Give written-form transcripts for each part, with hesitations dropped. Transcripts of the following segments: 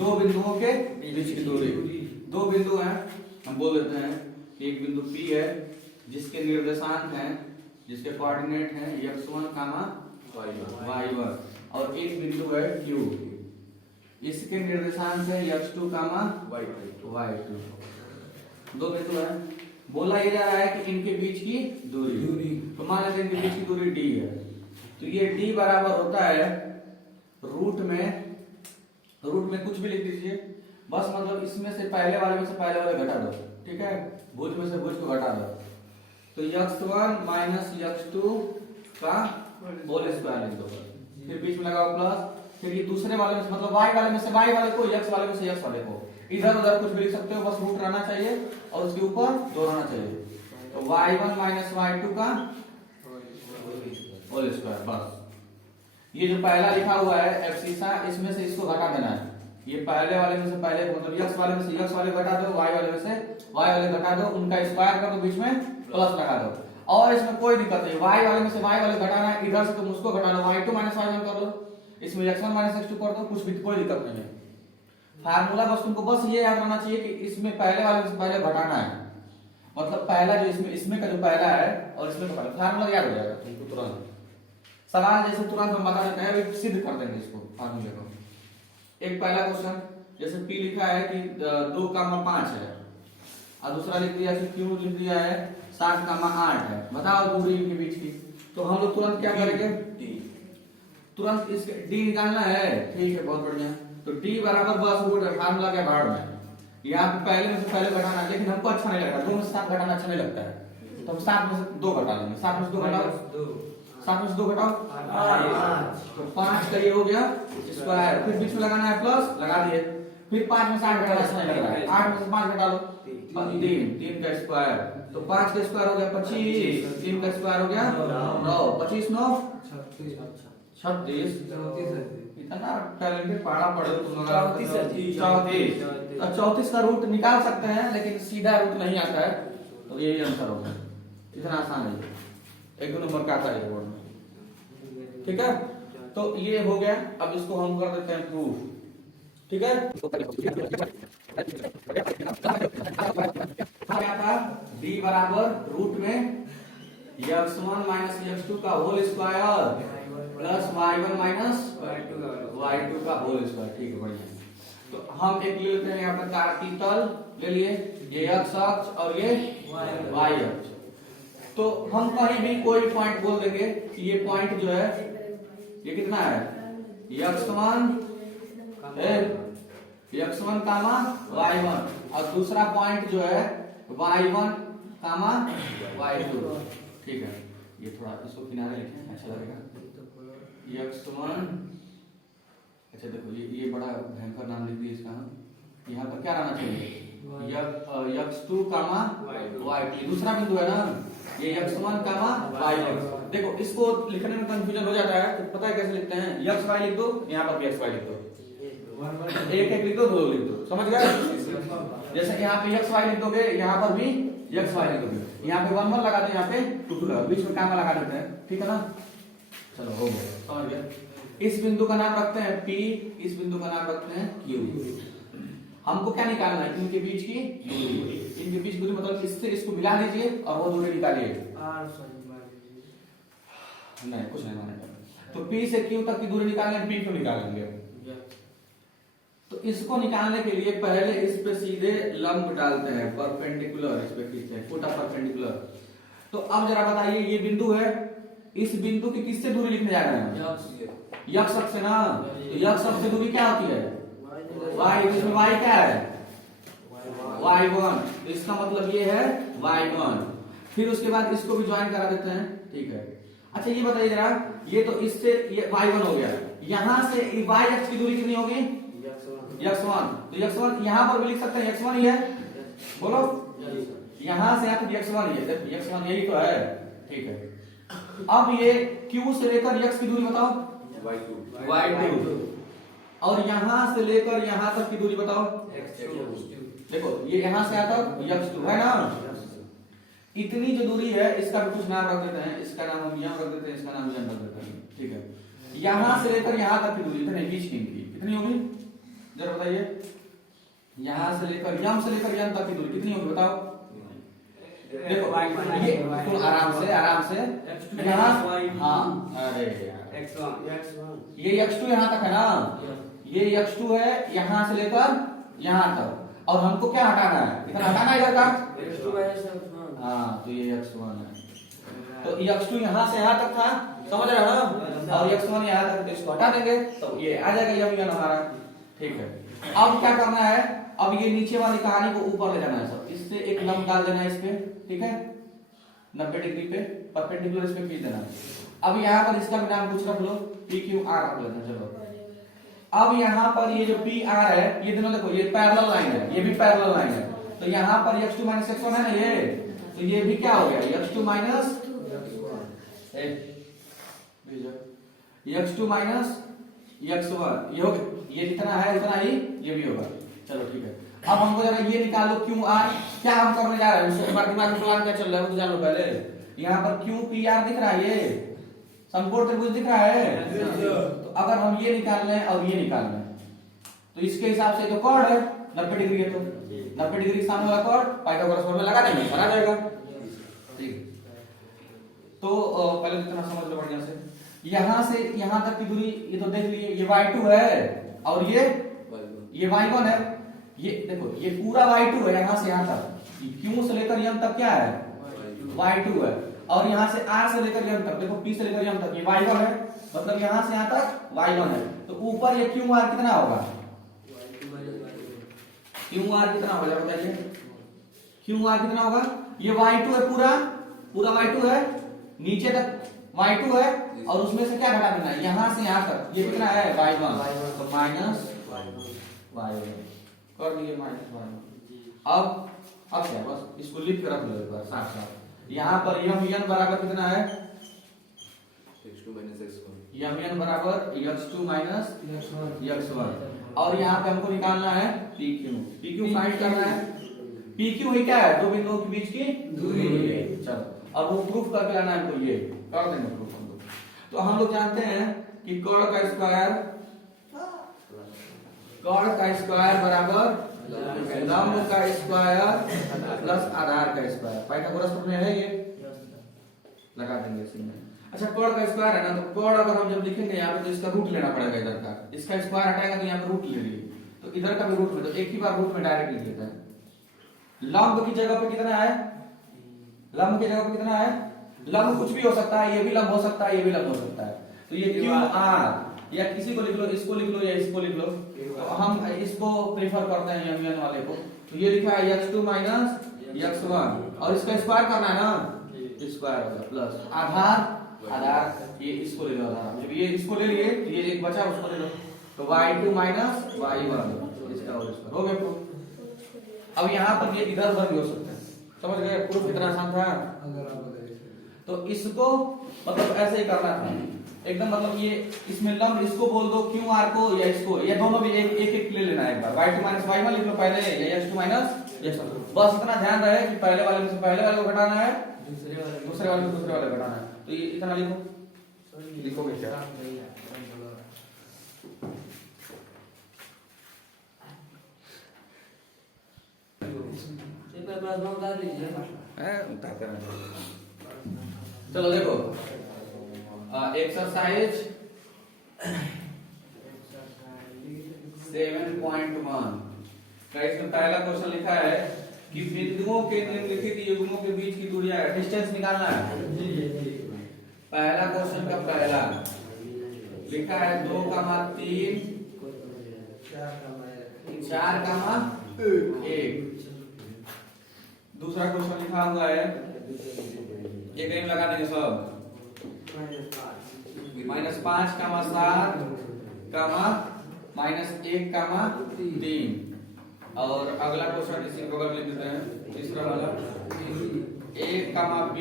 दो बिंदुओं के बीच की दूरी। दो बिंदु हैं, हम बोल देते हैं कि एक बिंदु P है जिसके निर्देशांक हैं, जिसके कोऑर्डिनेट हैं x1, y1, और एक बिंदु है Q, इसके निर्देशांक है x2, y2। दो बिंदु है। बोला ये जा रहा है कि इनके बीच की दूरी। तो मान लेते हैं इनके बीच की दूरी d है, तो ये d बराबर होता है रूट में कुछ भी लिख दीजिए, बस मतलब इसमें से पहले वाले में से पहले वाले घटा दो, ठीक है, भुज में से भुज को घटा दो, तो x1 माइनस x2 का होल स्क्वायर लिख दो, फिर बीच में लगाओ प्लस, फिर ये दूसरे वाले में से मतलब y वाले में से y वाले को, x वाले में से x वाले को, इधर उधर कुछ भी लिख सकते हो, बस रूट रहना चाहिए और उसके ऊपर दो रहना चाहिए, तो y1 माइनस y2 का होल स्क्वायर। बस ये जो पहला लिखा हुआ है एब्सिसा, इसमें से इसको घटा देना है, ये पहले वाले में से पहले मतलब x वाले में से x वाले घटा दो, y वाले में से y वाले घटा दो, उनका स्क्वायर कर दो, बीच में प्लस लगा दो, और इसमें कोई दिक्कत नहीं, y वाले में से y वाले घटाना है, इधर से तुम उसको घटा लो, y2 माइनस y1 कर लो, इसमें x1 माइनस x2 कर दो, कुछ भी कोई दिक्कत नहीं है। फार्मूला बस तुमको बस ये याद रहना चाहिए कि इसमें पहले वाले में से पहले घटाना है, मतलब पहला जो इसमें का जो पहला है और इसमें का पहला, फार्मूला याद हो जाएगा तुमको तुरंत, सवाल जैसे तुरंत हम बता देते हैं, सिद्ध कर देंगे इसको फार्मूले को। एक पहला क्वेश्चन, जैसे P लिखा है कि 2,5 है, और दूसरा लिख दिया कि Q लिख दिया है 7,8 है, बताओ दूरी के बीच की, तो हम लोग तुरंत क्या करेंगे, तुरंत इसके D निकालना है, ठीक है, बहुत बढ़िया। तो D बराबर बस रूट है, फार्मूला के भाड़ में, यहाँ पे पहले में से पहले घटाना, लेकिन हमको अच्छा नहीं लगता, 2 में से 7 घटाना अच्छा नहीं लगता है, तो हम 7 में से 2 घटा लेंगे, 7 में से 2 घटाओ, 7 में से 2 घटाओ 5, तो 5 का ये हो गया स्क्वायर, फिर बीच में लगाना है प्लस, लगा दिए, फिर 5 में से 8 घटाना अच्छा नहीं लग रहा है, 8 में से 5 घटा लो, 3 का स्क्वायर, तो 5 का स्क्वायर हो गया 25, 3 का स्क्वायर हो गया 9, 25 9 36, इतना टैलेंटेड पढ़ा पढ़े तुम लोग, 34 का रूट निकाल सकते हैं, लेकिन सीधा रूट नहीं आता है, तो यही आंसर होगा, इतना आसान है, 1 नंबर का आता है बोर्ड में, ठीक है। तो ये हो गया, अब इसको हम कर देते हैं प्रूफ, ठीक है। क्या था, d बराबर रूट में x1 माइनस x2 का whole square plus y1 minus y2 का होल स्क्वायर, ठीक है, बढ़िया। तो हम एक ले लेते हैं यहाँ पर कार्टिकल ले लिए, ये x अक्ष और ये y अक्ष, तो हम कहीं भी कोई पॉइंट बोल देंगे कि ये पॉइंट जो है ये कितना है, x1 कामा y1, और दूसरा पॉइंट जो है y1 कामा y2, ठीक है। ये थोड़ा इसको किनारे लिखें, अच्छा लगेगा, x1, अच्छा देखो ये बड़ा भयंकर नाम लिख दिया इसका, यहाँ पर क्या रहना चाहिए, x2 कामा y2, दूसरा बिंदु है ना, ये x1 कामा y1, देखो इसको लिखने में कंफ्यूजन हो जाता है, तो पता है कैसे लिखते हैं, x y लिख दो, यहाँ पर भी x y लिख दो, एक एक लिख दो, दो लिख दो, समझ गए, जैसे यहाँ पे x y लिख दोगे, यहाँ पर भी x y लिख दोगे, यहाँ पे 1 1 लगा दो, यहाँ पे 2 2 लगा, बीच में कामा लगा देते हैं, ठीक है ना, चलो हो गया, समझ गए। इस बिंदु का नाम रखते हैं P, इस बिंदु का नाम रखते हैं Q। हमको क्या निकालना है, इनके बीच की दूरी, इनके बीच दूरी मतलब इससे इसको मिला लीजिए और वो दूरी निकालिए, नहीं कुछ नहीं मानेगा, तो P से Q तक की दूरी निकालने, P को निकालेंगे, तो इसको निकालने के लिए पहले इस पे सीधे लंब डालते हैं, परपेंडिकुलर, इस पे खींचते हैं, पुट अ परपेंडिकुलर। तो अब जरा बताइए, ये बिंदु है, इस बिंदु की किससे दूरी लिखने जा रहे हैं, x अक्ष से ना, तो x अक्ष से दूरी क्या होती है, y, इसमें y क्या है, y1, तो इसका मतलब ये है y1, फिर उसके बाद इसको भी ज्वाइन करा देते हैं, ठीक है। अच्छा ये बताइए जरा, ये तो इससे ये y1 हो गया, यहां से y अक्ष की दूरी कितनी होगी, x1, तो x1 यहां पर भी लिख सकते हैं, x1 ही है, बोलो, यहां से यहाँ तक x1 ही है, x1 यही तो है, ठीक है। अब ये Q से लेकर x की दूरी बताओ, y2, और यहां से लेकर यहां तक की दूरी बताओ, देखो ये यहां से आता x2 है ना, इतनी जो दूरी है इसका भी कुछ नाम रख देते हैं, इसका नाम हम यहाँ रख देते हैं, इसका नाम यहाँ रख देते हैं, ठीक है। यहां से लेकर यहां तक की दूरी इतने बीच की कितनी होगी, जरा बताइए, यहां से लेकर यम से लेकर यम तक की दूरी कितनी होगी बताओ। देखो ये तो आराम से यहाँ, हाँ अरे यार ये x2 यहाँ तक है ना, ये x2 है यहाँ से लेकर यहाँ तक, और हमको क्या हटाना है, इतना हटाना है इधर का, हाँ तो ये x1 है, तो x2 यहाँ से यहाँ तक था, समझ रहे हो ना, और x1 यहाँ तक, तो इसको हटा देंगे तो ये आ जाएगा यम हमारा। ठीक है, अब क्या करना है, अब ये नीचे वाली कहानी को ऊपर ले जाना है सब, इससे एक लंब डाल देना है इस पे, ठीक है 90 डिग्री पे परपेंडिकुलर इस पे खींच देना है। अब यहाँ पर इसका भी नाम कुछ रख लो, पी क्यू आर रख लेते हैं चलो। अब यहाँ पर ये जो पी आर है, ये दोनों देखो ये पैरेलल लाइन है, ये भी पैरेलल लाइन है, तो यहाँ पर x2 माइनस x1 है ना ये, तो ये भी क्या हो गया x2 minus x2 minus x1, ये हो गया, ये जितना है उतना ही ये भी होगा। चलो ठीक है, अब हमको जरा ये निकालो क्यू आर, क्या हम करने जा रहे हैं, दिमाग में प्लान क्या चल रहा है वो तो जान लो पहले। यहाँ पर क्यू पी आर दिख रहा है, ये समकोण त्रिभुज दिख रहा है, तो अगर हम ये निकाल लें और ये निकाल लें तो इसके हिसाब से तो कॉर्ड है 90 डिग्री है, तो 90 डिग्री सामने वाला कॉर्ड पाइथागोरस फॉर्मूला लगा देंगे, बना जाएगा। ठीक, तो पहले इतना समझ लो बढ़िया से, यहां से यहां तक की दूरी ये तो देख लिए, ये y2 है और ये y1 है, ये देखो ये पूरा y2 है यहां से यहां तक, क्यू से लेकर यम तक क्या है y2 है, और यहां से r से लेकर यम तक देखो, p से लेकर यम तक ये y1 है, मतलब यहां से यहां तक y1 है, तो ऊपर ये qr कितना होगा, qr कितना होगा बताइए, qr कितना होगा, ये y2 है पूरा y2 है, नीचे तक y2 है, और उसमें से क्या घटा देना है, यहां से यहां तक ये कितना है y1, तो माइनस y1 कर दिए माइनस y1। अब क्या, बस इसको लिख के रख लो एक बार साफ साफ, यहाँ पर यम बराबर कितना है x2 माइनस x1, यम बराबर x2 माइनस x1, और यहाँ पे हमको निकालना है pq फाइंड करना है, pq ही क्या है, दो बिंदुओं के बीच की दूरी। चलो अब वो प्रूफ करके लाना है हमको, ये कर देंगे प्रूफ हम लोग। तो हम लोग जानते हैं कि कर्ण का स्क्वायर बराबर लंब का स्क्वायर प्लस आधार का स्क्वायर, पाइथागोरस फॉर्मूला है ये, लगा देंगे इसी में। अच्छा कर्ण का स्क्वायर है ना, तो कर्ण अगर हम जब लिखेंगे यहाँ पे तो इसका रूट लेना पड़ेगा इधर का, इसका स्क्वायर हटाएगा तो यहाँ पे रूट ले लिए, तो इधर का भी रूट में, तो एक ही बार रूट में डायरेक्ट लिख लेते हैं। लंब की जगह पे कितना है, लंब की जगह पे कितना है, लंब कुछ भी हो सकता है, ये भी लंब हो सकता है, ये भी लंब हो सकता है, तो ये क्यू आर, या किसी को लिख लो, इसको लिख लो या इसको लिख लो, तो हम इसको प्रेफर करते हैं यम वाले को, तो ये लिखा है x2 माइनस x1, और इसका स्क्वायर करना है ना, स्क्वायर होगा प्लस आधार ये इसको ले लो, आधार जब ये इसको ले लिए तो ये एक बचा उसको ले लो, तो y2 माइनस y1 इसका और इसका हो गया प्रूफ। अब यहाँ पर ये इधर उधर भी हो सकता है, समझ गए, प्रूफ कितना आसान था। तो इसको मतलब ऐसे ही करना था एकदम, मतलब ये इसमें लंब इसको बोल दो क्यू आर को या इसको, या दोनों भी एक एक ले लेना है एक बार, y2 माइनस y1 लिख लो पहले, या x2 माइनस x1, बस इतना ध्यान रहे कि पहले वाले में से पहले वाले को घटाना है, दूसरे वाले में दूसरे वाले को घटाना है, तो ये इतना लिखो, लिखोगे क्या, चलो देखो एक्सरसाइज 7.1 का इसमें पहला क्वेश्चन लिखा है कि बिंदुओं के निम्नलिखित युग्मों के बीच की दूरी डिस्टेंस निकालना है। पहला क्वेश्चन का पहला लिखा है 2,3 4,1। दूसरा क्वेश्चन लिखा हुआ है, एक लाइन लगा देंगे सब, -5, -7, -1, -3, और अगला क्वेश्चन इसी बगल में देते हैं तीसरा वाला 1, b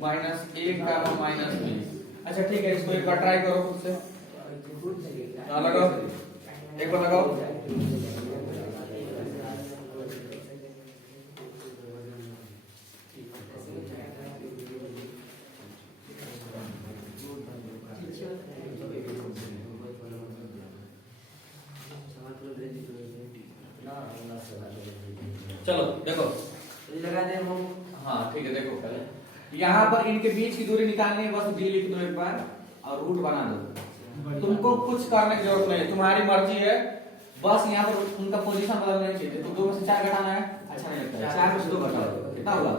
-1, -b। अच्छा ठीक है, इसको एक बार ट्राई करो खुद से, लगाओ एक बार लगाओ, चलो देखो लगा दे हम। हाँ ठीक है, देखो पहले यहाँ पर इनके बीच की दूरी निकालनी है, बस डी लिख दो एक बार और रूट बना दो। तुमको कुछ करने की जरूरत नहीं, तुम्हारी मर्जी है, बस यहाँ पर उनका पोजीशन बदलना नहीं चाहिए। तो 2 में से 4 घटाना है, अच्छा नहीं लगता है, 4 में से 2 घटा दो, कितना हुआ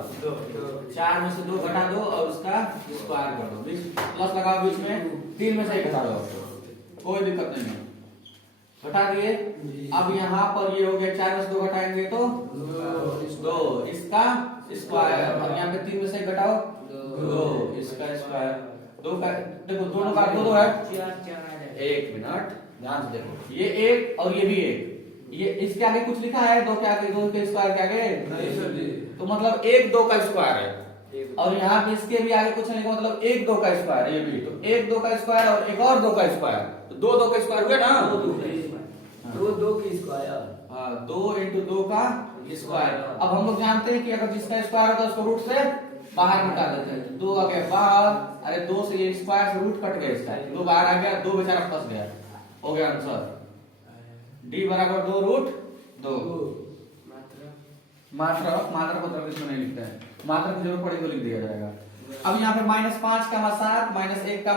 4 में से 2 घटा दो और उसका स्क्वायर कर दो, प्लस लगाओ बीच में, 3 में से 1 घटा दो, कोई दिक्कत नहीं है, घटा दिए। अब यहाँ पर ये हो गया 4 में से 2 घटाएंगे तो 2, इसका स्क्वायर, और यहाँ पे 3 में से 1 घटाओ 2, इसका स्क्वायर, 2 का देखो दोनों का 2 है, 1 मिनट ध्यान से देखो, ये 1 और ये भी 1, ये इसके आगे कुछ लिखा है 2 के आगे, 2 के स्क्वायर के आगे नहीं सर जी, तो मतलब 1 2 का स्क्वायर है, और यहाँ पे इसके भी आगे कुछ नहीं लिखा, मतलब 1 2 का स्क्वायर है ये भी, तो 1 2 का स्क्वायर और एक और 2 का स्क्वायर, तो 2 2 का स्क्वायर हुआ ना, 2 की स्क्वायर, हाँ 2 into 2 का स्क्वायर। अब हम लोग जानते हैं कि अगर जिसका स्क्वायर होता है उसको रूट से बाहर निकाल देते हैं, 2 आ गया बाहर, अरे 2 से ये स्क्वायर से रूट कट गया, इसका 2 बाहर आ गया, 2 बेचारा फंस गया, हो गया आंसर डी बराबर 2 रूट 2। मात्रा को तरफ इसमें नहीं लिखते हैं, मात्रा की जरूरत पड़ेगी तो लिख दिया जाएगा। अब यहाँ पे -5 का 7 -1 का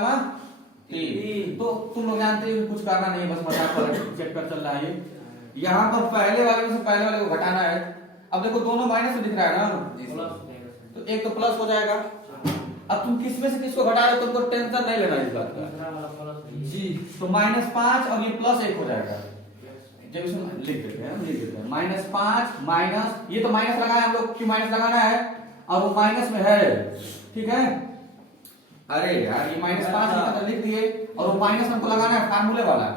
3, तो तुम लोग जानते हो कुछ करना नहीं है, बस मजाक कर चेक कर चल रहा है ये। यहाँ पर पहले वाले में से पहले वाले को घटाना है, अब देखो दोनों माइनस में दिख रहा है ना, तो एक तो प्लस हो जाएगा। अब तुम किस में से किसको घटा रहे हो, तुमको टेंशन नहीं लेना इस बात का जी, तो -5 और ये +1 हो जाएगा, जब इसमें लिख देते हैं -5 माइनस, ये तो माइनस लगाया हम लोग, क्यों माइनस लगाना है, और वो माइनस में है, ठीक है, अरे यार ये -5 लिख दिए, और वो माइनस हमको लगाना है फार्मूले वाला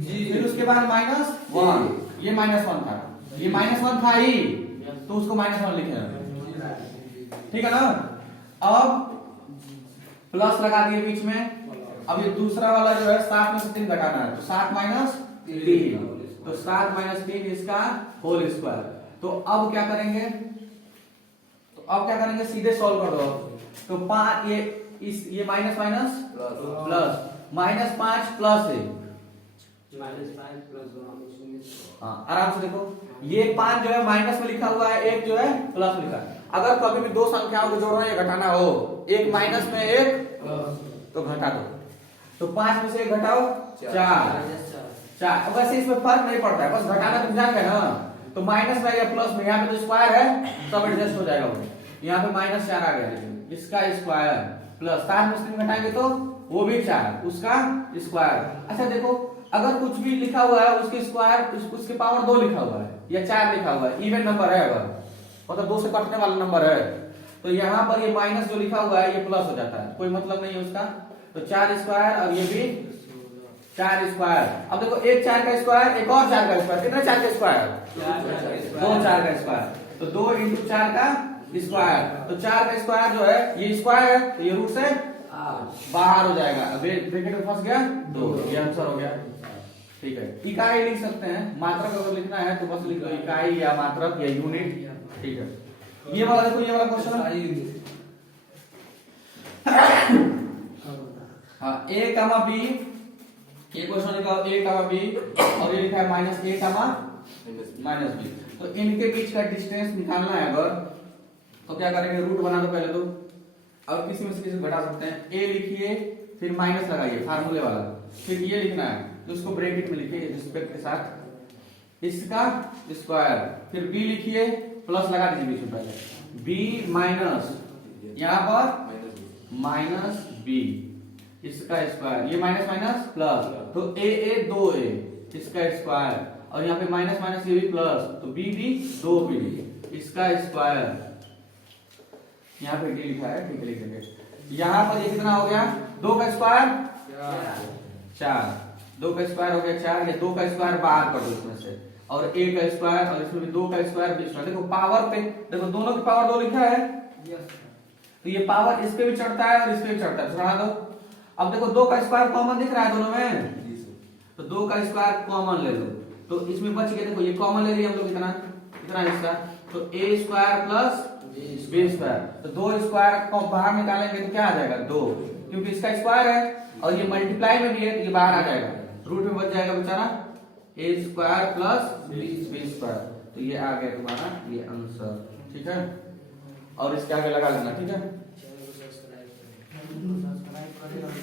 जी, फिर उसके बाद -1, ये -1 था, ये -1 था ही, तो उसको -1 लिखे, ठीक है ना। अब प्लस लगा दिए बीच में, अब ये दूसरा वाला जो है 7 में से 3 घटाना है, तो 7 - 3, तो 7 - 3 इसका होल स्क्वायर। तो अब क्या करेंगे, सीधे सॉल्व कर दो, तो 5 ये माइनस माइनस प्लस, -5 +1, हाँ आराम से देखो, ये 5 जो है माइनस में लिखा हुआ है, 1 जो है प्लस में लिखा है। अगर कभी भी दो संख्याओं को जोड़ना या घटाना हो, एक माइनस में एक तो घटा दो, तो 5 में से 1 घटाओ 4। वैसे इसमें फर्क नहीं पड़ता है, बस घटाना तुम जान गए ना, तो माइनस में या प्लस में, यहाँ पे जो स्क्वायर है सब एडजस्ट हो जाएगा, यहाँ पे -4 आ गया, इसका स्क्वायर प्लस 7 में से 3 घटाएंगे तो वो भी 4, उसका स्क्वायर। अच्छा देखो, अगर कुछ भी लिखा हुआ है उसके स्क्वायर, उसके पावर 2 लिखा हुआ है या 4 लिखा हुआ है, इवन नंबर है, अगर मतलब 2 से कटने वाला नंबर है, तो यहाँ पर ये माइनस जो लिखा हुआ है ये प्लस हो जाता है, कोई मतलब नहीं है उसका, तो 4 स्क्वायर और ये भी 4 स्क्वायर। अब देखो एक 4 का स्क्वायर, एक और 4 का स्क्वायर, कितना 4 का स्क्वायर, 2 4 का स्क्वायर, तो 2 × 4 का स्क्वायर, तो 4 का स्क्वायर जो है ये स्क्वायर है, तो ये रूट से बाहर हो जाएगा, ब्रैकेट में फंस गया 2, ये आंसर हो गया, ठीक है। इकाई लिख सकते हैं, मात्रक अगर लिखना है तो बस लिख दो इकाई या मात्रक या यूनिट, ठीक है। ये वाला देखो, ये वाला क्वेश्चन हाँ a, b, ये क्वेश्चन लिखा a, b और ये लिखा है -a, -b, तो इनके बीच का डिस्टेंस निकालना है अगर, तो क्या करेंगे, रूट बना दो पहले तो, और किसी में से किसी घटा सकते हैं, a लिखिए फिर माइनस लगाइए फार्मूले वाला, फिर ये लिखना है तो उसको ब्रैकेट में लिखिए रिस्पेक्ट के साथ, इसका स्क्वायर, फिर b लिखिए प्लस लगा दीजिए बीच में पहले, b माइनस यहाँ पर -b, इसका स्क्वायर, ये माइनस माइनस प्लस, तो a 2a, इसका स्क्वायर, और यहाँ पे माइनस माइनस ये भी प्लस, तो b भी 2b, इसका स्क्वायर, यहाँ पे d लिखा है, ठीक है लिखेंगे। यहाँ पर ये कितना हो गया, 2 का स्क्वायर 4, 2 का स्क्वायर हो गया 4, ये 2 का स्क्वायर बाहर कर दो इसमें से, और a का स्क्वायर, और इसमें भी 2 का स्क्वायर बीच में, देखो पावर पे, देखो दोनों की पावर 2 लिखा है, तो ये पावर इस पे भी चढ़ता है और इस पे भी चढ़ता है, चढ़ा दो। अब देखो 2 का स्क्वायर कॉमन दिख रहा है दोनों में, तो 2 का स्क्वायर कॉमन ले लो, तो इसमें बच गया, देखो ये कॉमन ले लिए हम लोग, कितना हिस्सा, तो a square plus b square, तो 2 स्क्वायर को बाहर निकालेंगे तो क्या आ जाएगा 2, क्योंकि इसका स्क्वायर है और ये मल्टीप्लाई में भी है, तो ये बाहर आ जाएगा, रूट में बच जाएगा बेचारा a square plus b square, तो ये आ गया तुम्हारा ये आंसर, ठीक है। और इसके आगे लगा लेना, ठीक है। चैनल को सब्सक्राइब करें।